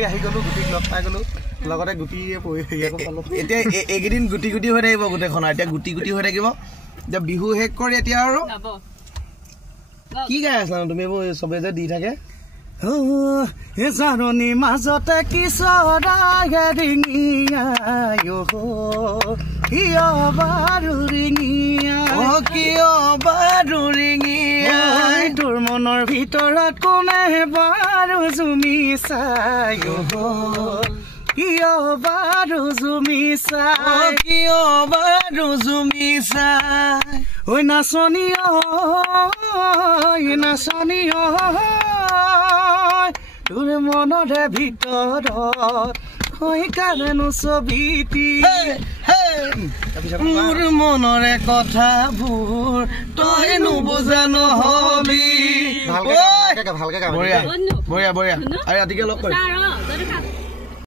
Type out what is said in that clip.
আহি গ'লো গুটিক লগ পাই গ'লো লগতে গুটি এতিয়া এইকেইদিন গুটি গুটি হৈ থাকিব গোটেইখন এতিয়া গুটি গুটি হৈ থাকিব এতিয়া বিহু শেষ কৰি এতিয়া আৰু কি গাই আছা তুমি এইবোৰ চবে যে দি থাকে জাননী মাজতে কিশোৰাগে ৰিঙিয়া কিয় বাৰু ৰিঙিয়া কিয় বাৰু ৰিঙিয়া তোৰ মনৰ ভিতৰত কোনে বাৰু জুমি চাই কিয় বাৰু জুমি চাই কিয় বাৰু জুমি চাই ঐ নাচনী নাচনী তোৰ মনৰে ভিতৰত কাৰণো ছবিটি মোৰ মনৰে কথাবোৰ তই নুবুজা নহবি ভালকে বঢ়িয়া বঢ়িয়া বঢ়িয়া আৰু ৰাতিকে লগ কৰিম